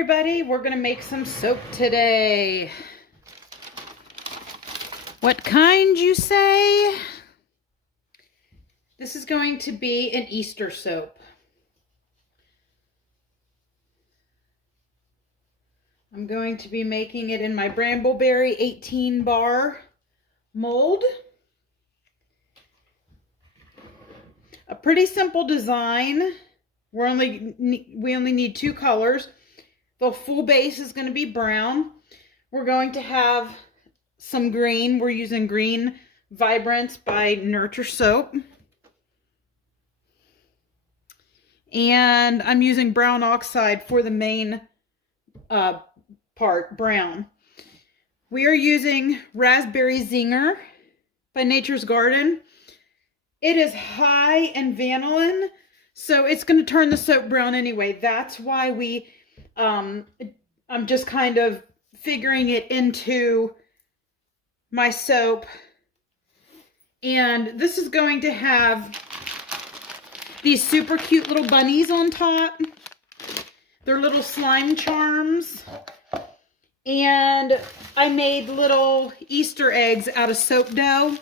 everybody, we're going to make some soap today. What kind, you say? This is going to be an Easter soap. I'm going to be making it in my Brambleberry 18 bar mold. A pretty simple design. We only need two colors. The full base is going to be brown. We're going to have some green. We're using Green Vibrance by Nurture Soap. And I'm using brown oxide for the main part, brown. We are using Raspberry Zinger by Nature's Garden. It is high in vanillin, so it's going to turn the soap brown anyway. That's why I'm just kind of figuring it into my soap. And this is going to have these super cute little bunnies on top. They're little slime charms. And I made little Easter eggs out of soap dough.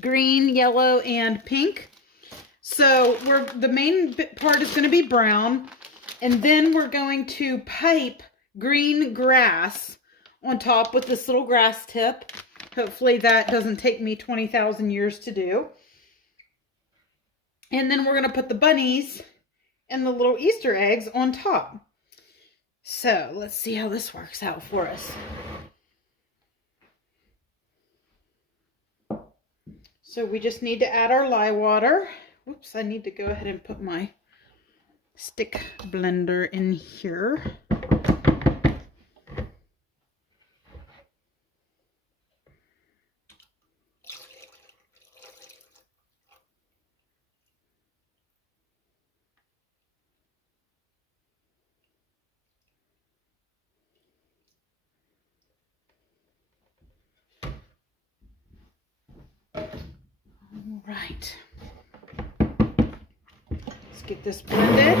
Green, yellow, and pink. So the main part is going to be brown. And then we're going to pipe green grass on top with this little grass tip. Hopefully that doesn't take me 20,000 years to do. And then we're going to put the bunnies and the little Easter eggs on top. So let's see how this works out for us. So we just need to add our lye water. Whoops, I need to go ahead and put my stick blender in here. All right. Let's get this blended.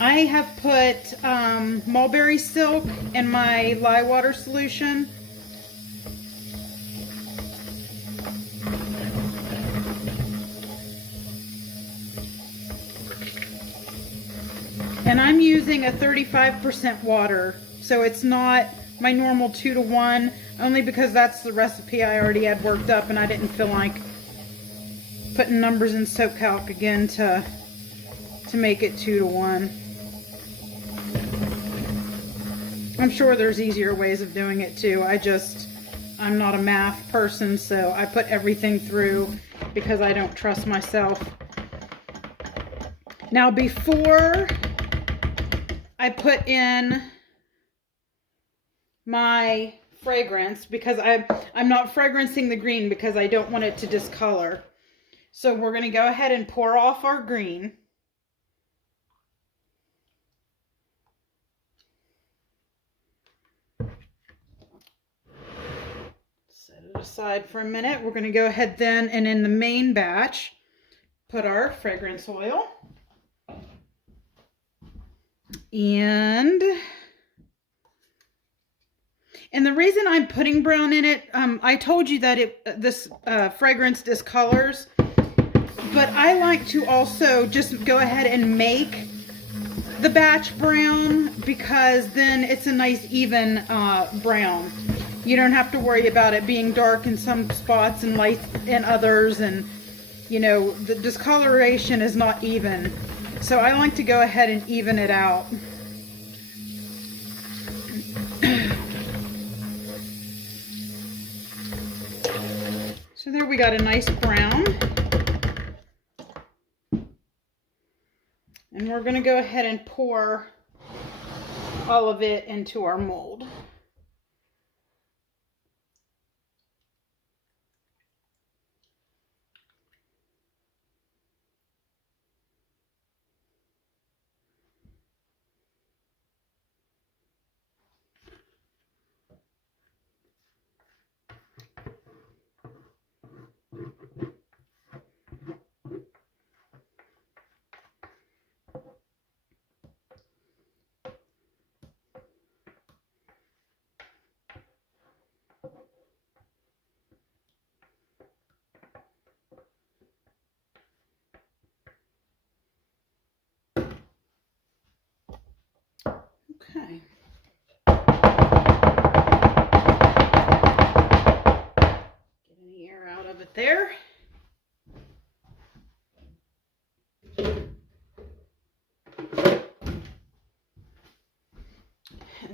I have put mulberry silk in my lye water solution. And I'm using a 35% water, so it's not my normal 2-to-1, only because that's the recipe I already had worked up and I didn't feel like putting numbers in soap calc again to make it 2-to-1. I'm sure there's easier ways of doing it too. I'm not a math person, so I put everything through because I don't trust myself. Now before I put in my fragrance, because I'm not fragrancing the green because I don't want it to discolor. So we're going to go ahead and pour off our green. Set it aside for a minute. We're going to go ahead then and in the main batch put our fragrance oil. And the reason I'm putting brown in it, I told you that this fragrance discolors, but I like to also just go ahead and make the batch brown because then it's a nice even brown. You don't have to worry about it being dark in some spots and light in others, and you know, the discoloration is not even. So I like to go ahead and even it out. So there we got a nice brown. And we're going to go ahead and pour all of it into our mold.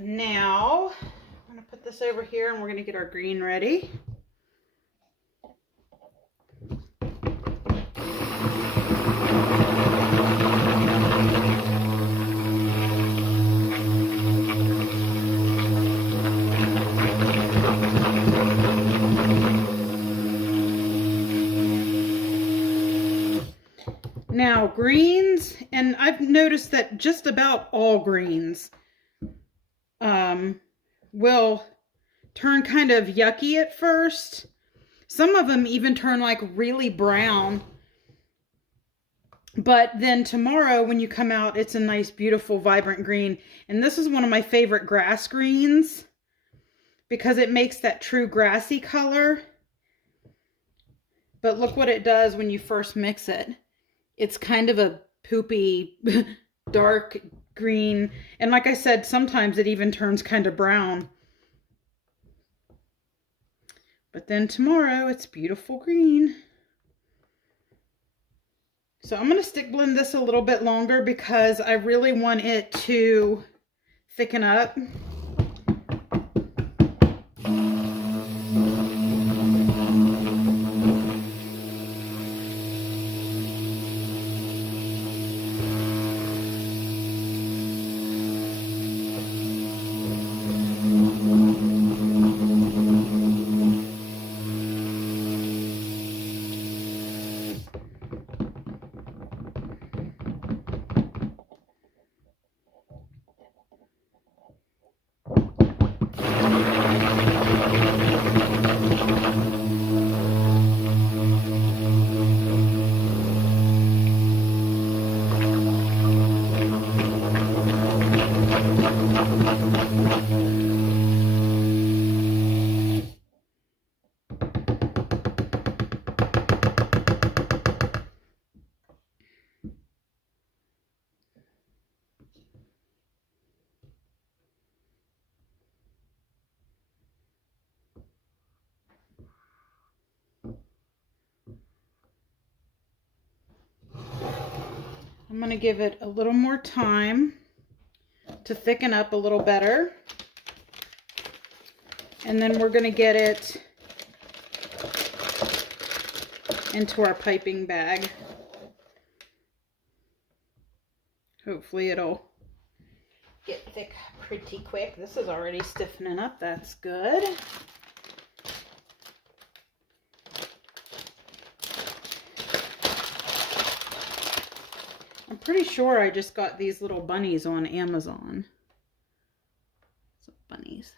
now I'm going to put this over here and we're going to get our green ready. Now greens, and I've noticed that just about all greens will turn kind of yucky at first. Some of them even turn like really brown. But then tomorrow when you come out, it's a nice, beautiful, vibrant green. And this is one of my favorite grass greens because it makes that true grassy color. But look what it does when you first mix it. It's kind of a poopy, dark green. And like I said, sometimes it even turns kind of brown. But then tomorrow, it's beautiful green. So I'm going to stick blend this a little bit longer because I really want it to thicken up. I'm going to give it a little more time to thicken up a little better. And then we're going to get it into our piping bag. Hopefully it'll get thick pretty quick. This is already stiffening up. That's good. I'm pretty sure I just got these little bunnies on Amazon. So bunnies.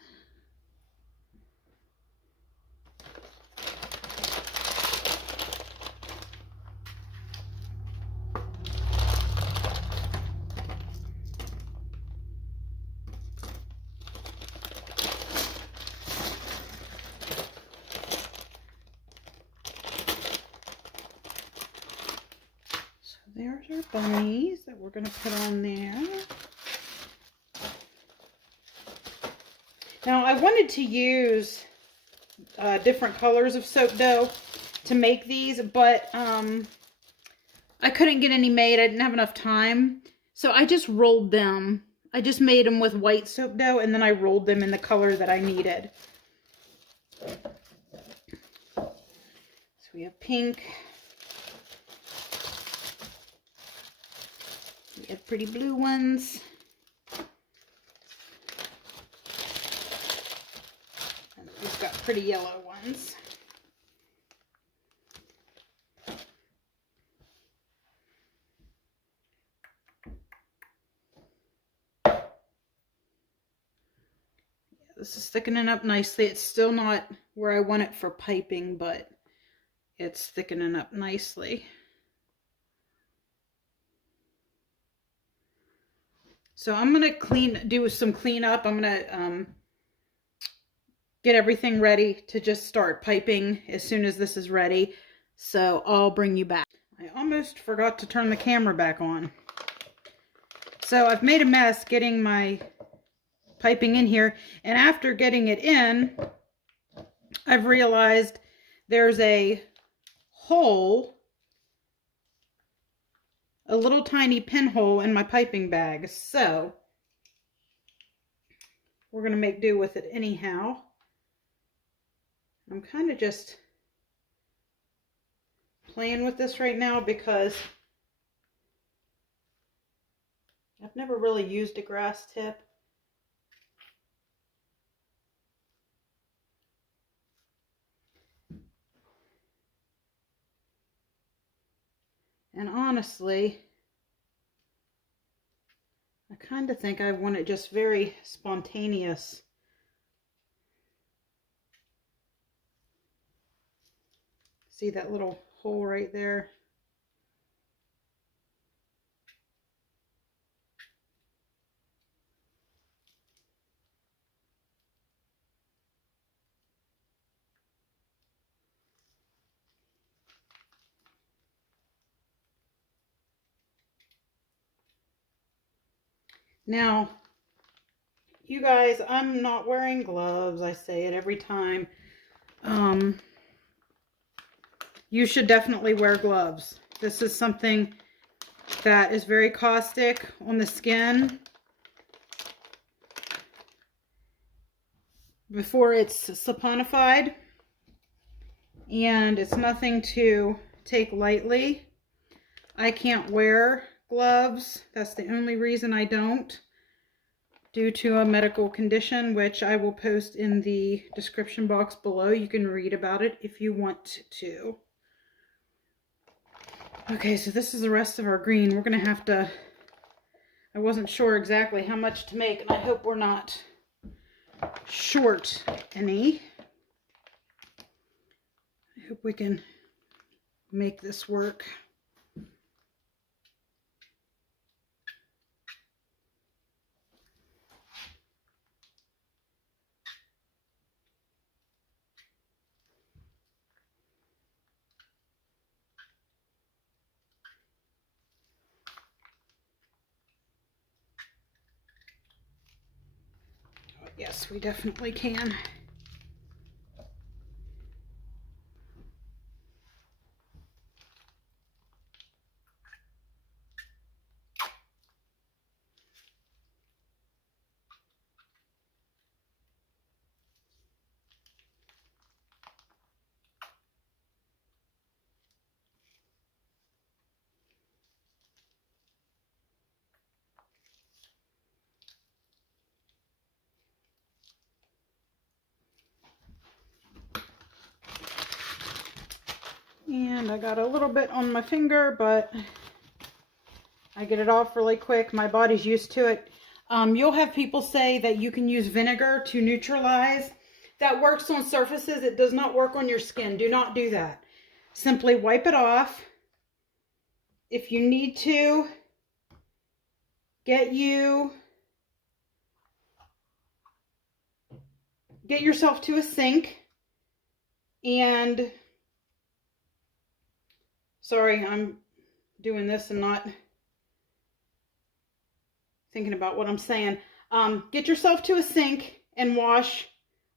There's our bunnies that we're going to put on there. Now I wanted to use different colors of soap dough to make these, but I couldn't get any made. I didn't have enough time. So I just rolled them. I just made them with white soap dough and then I rolled them in the color that I needed. So we have pink. We have pretty blue ones. And we've got pretty yellow ones. This is thickening up nicely. It's still not where I want it for piping, but it's thickening up nicely. So I'm going to do some cleanup. I'm going to get everything ready to just start piping as soon as this is ready. So I'll bring you back. I almost forgot to turn the camera back on. So I've made a mess getting my piping in here. And after getting it in, I've realized there's a hole, a little tiny pinhole in my piping bag. So we're going to make do with it anyhow. I'm kind of just playing with this right now because I've never really used a grass tip. And honestly, I kind of think I want it just very spontaneous. See that little hole right there? Now, you guys, I'm not wearing gloves. I say it every time. You should definitely wear gloves. This is something that is very caustic on the skin before it's saponified, and it's nothing to take lightly. I can't wear gloves. That's the only reason I don't, due to a medical condition, which I will post in the description box below. You can read about it if you want to. Okay, so this is the rest of our green. We're going to have to, I wasn't sure exactly how much to make, and I hope we're not short any. I hope we can make this work. Yes, we definitely can. And I got a little bit on my finger, but I get it off really quick. My body's used to it. You'll have people say that you can use vinegar to neutralize. That works on surfaces. It does not work on your skin. Do not do that. Simply wipe it off. If you need to, get yourself to a sink and, sorry, I'm doing this and not thinking about what I'm saying. Get yourself to a sink and wash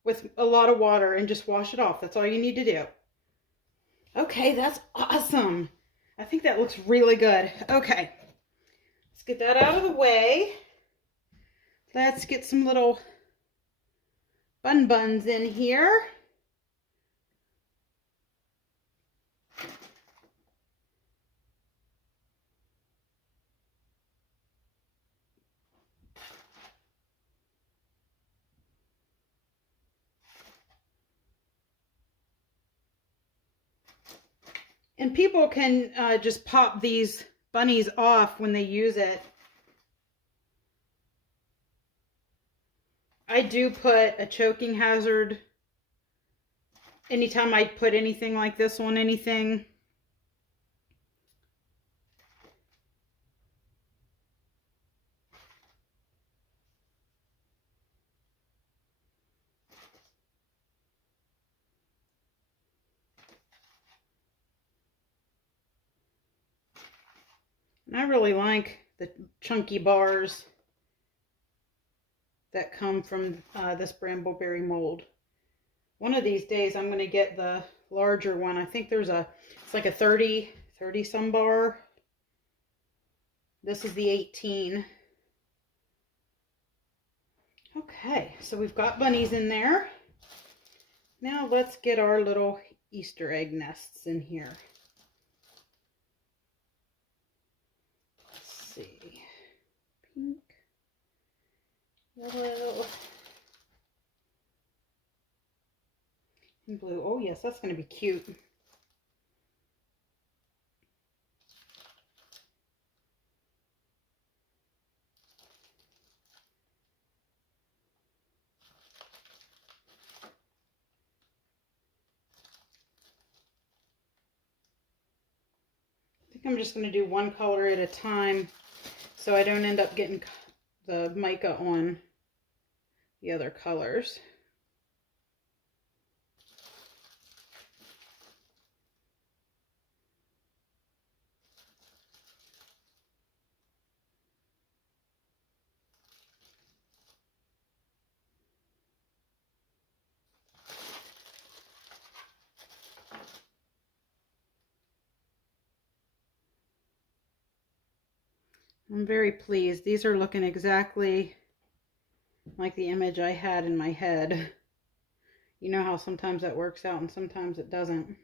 with a lot of water and just wash it off. That's all you need to do. Okay, that's awesome. I think that looks really good. Okay, let's get that out of the way. Let's get some little buns in here. And people can just pop these bunnies off when they use it. I do put a choking hazard anytime I put anything like this on anything. And I really like the chunky bars that come from this brambleberry mold. One of these days I'm going to get the larger one. I think there's it's like a 30 some bar. This is the 18. Okay, so we've got bunnies in there. Now let's get our little Easter egg nests in here. Let's see. Pink, yellow, and blue. Oh yes, that's going to be cute. I think I'm just going to do one color at a time so I don't end up getting the mica on the other colors. I'm very pleased. These are looking exactly like the image I had in my head. You know how sometimes that works out and sometimes it doesn't.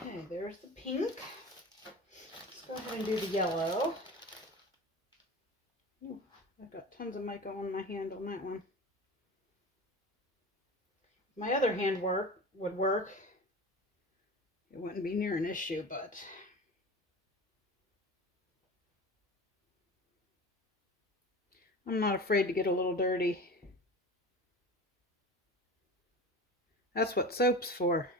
Okay, there's the pink. Let's go ahead and do the yellow. Ooh, I've got tons of mica on my hand on that one. If my other hand would work, it wouldn't be near an issue, but I'm not afraid to get a little dirty. That's what soap's for,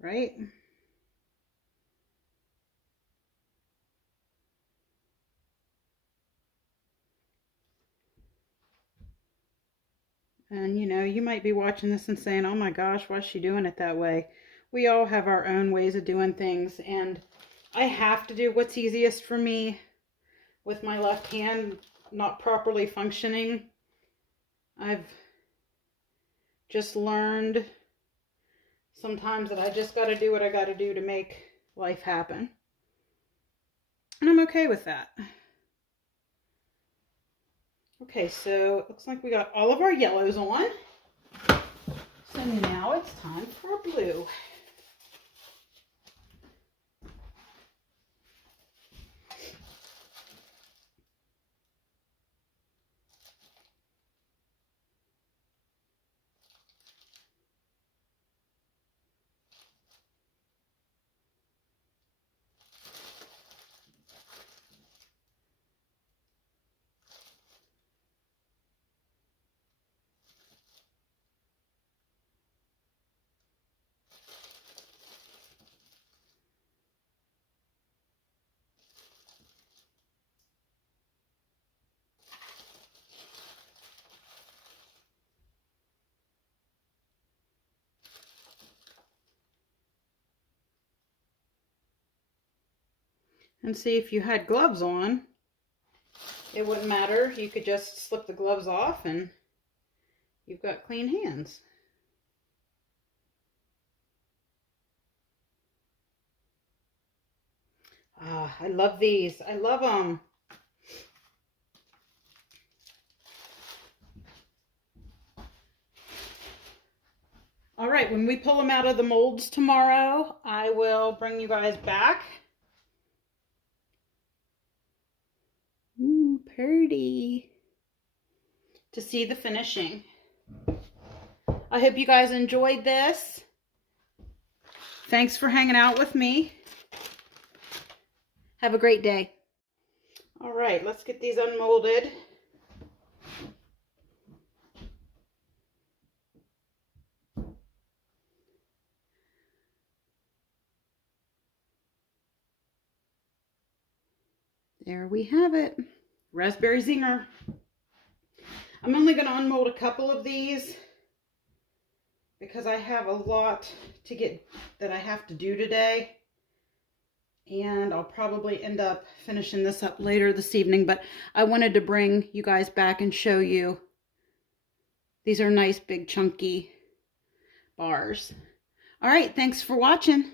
right? And you know, you might be watching this and saying, oh my gosh, why is she doing it that way? We all have our own ways of doing things, and I have to do what's easiest for me with my left hand not properly functioning. I've just learned sometimes that I just got to do what I got to do to make life happen. And I'm okay with that. Okay, so it looks like we got all of our yellows on. So now it's time for blue. And see, if you had gloves on, it wouldn't matter. You could just slip the gloves off and you've got clean hands. Ah, I love these. I love them. All right, when we pull them out of the molds tomorrow, I will bring you guys back. Ooh, pretty. To see the finishing. I hope you guys enjoyed this. Thanks for hanging out with me. Have a great day. All right, let's get these unmolded. There we have it. Raspberry Zinger. I'm only going to unmold a couple of these because I have a lot to get that I have to do today. And I'll probably end up finishing this up later this evening, but I wanted to bring you guys back and show you. These are nice, big, chunky bars. All right, thanks for watching.